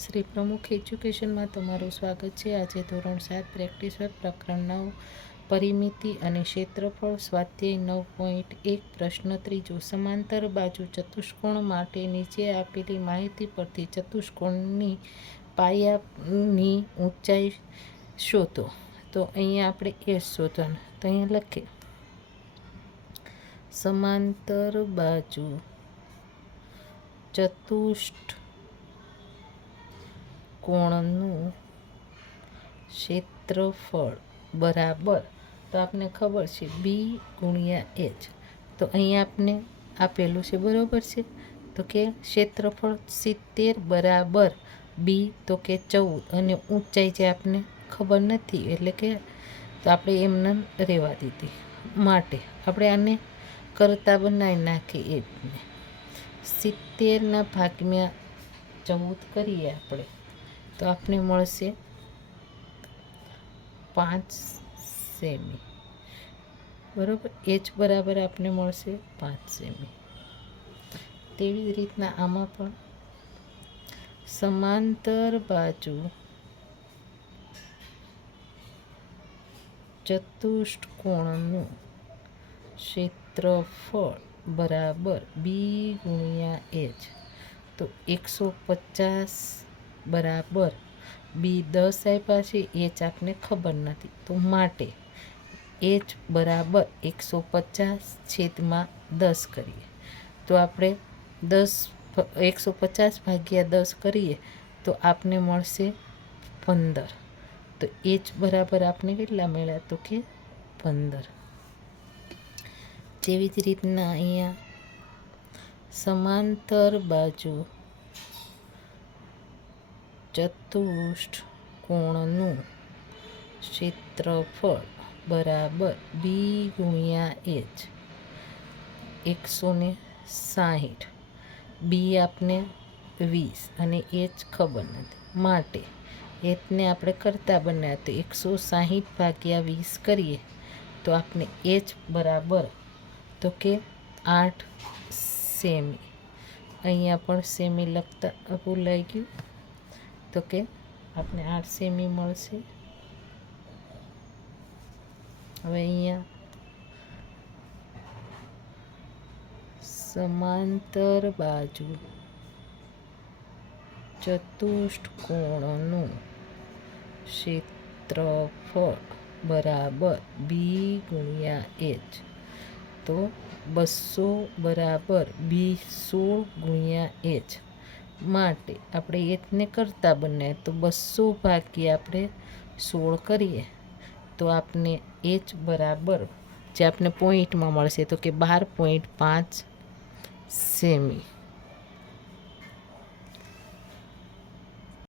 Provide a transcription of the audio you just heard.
શ્રી પ્રમુખ એજ્યુકેશનમાં તમારું સ્વાગત છે. આજે ધોરણ 7 પ્રેક્ટિસ વર્ક પ્રકરણ 9 પરિમિતિ અને ક્ષેત્રફળ સ્વાધ્યાય 9.1 પ્રશ્ન ત્રીજો. સમાંતર બાજુ ચતુષ્કોણ માટે નીચે આપેલી માહિતી પરથી ચતુષ્કોણની પાયાની ઊંચાઈ શોધો. તો અહીંયા આપણે એ શોધવાનું. તો અહીંયા લખીએ સમાંતર બાજુ ચતુષ્કોણનું ક્ષેત્રફળ બરાબર, તો આપને ખબર છે બી ગુણ્યા એચ. તો અહીંયા આપને આપેલું છે બરાબર છે. તો કે ક્ષેત્રફળ 70 બરાબર બી તો કે 14 અને ઊંચાઈ જે આપને ખબર નથી એટલે કે તો આપણે એમને રહેવા દીધી. માટે આપણે આને કરતા બનાવી નાખીએ એચને 70 ભાગમાં 14 કરીએ આપણે તો આપને મળશે 5 સેમી બરાબર. એચ બરાબર આપને મળશે 5 સેમી. તેવી જ રીતના આમાં પણ સમાંતર બાજુ ચતુષ્કોણનું ક્ષેત્રફળ બરાબર બી ગુણ્યા એચ. તો 150 બરાબર બી 10 આપ્યા છે, એચ આપને ખબર નથી. તો માટે એચ બરાબર 150/10 કરીએ તો આપણે 150 ભાગ્યા 10 કરીએ તો આપને મળશે 15. તો એચ બરાબર આપને કેટલા મળ્યા તો કે 15. તેવી જ રીતના અહીંયા સમાંતર બાજુ ચતુષ્કોણનું ક્ષેત્રફળ બરાબર બી ગુણ્યા એચ 160. બી આપને 20 અને એચ ખબર નથી. માટે એચને આપણે કરતા બનાવ્યા તો 160/20 કરીએ તો આપને એચ બરાબર તો કે 8 સેમી. અહીંયા પણ સેમી લખતા ભૂલાઈ ગયું તો કે આપણે 8 સેમી મળશે. હવે અહીંયા સમાંતર બાજુ ચતુષ્કોણનું ક્ષેત્રફળ બરાબર બી ગુણ્યા એચ. તો 200 બરાબર બી 16 ગુણ્યા એચ. માટે આપણે એચને કરતા બનાવીએ તો 200 ભાગ્યા આપણે 16 કરીએ તો આપને એચ બરાબર જે આપને પોઈન્ટમાં મળશે તો કે 12.5 સેમી.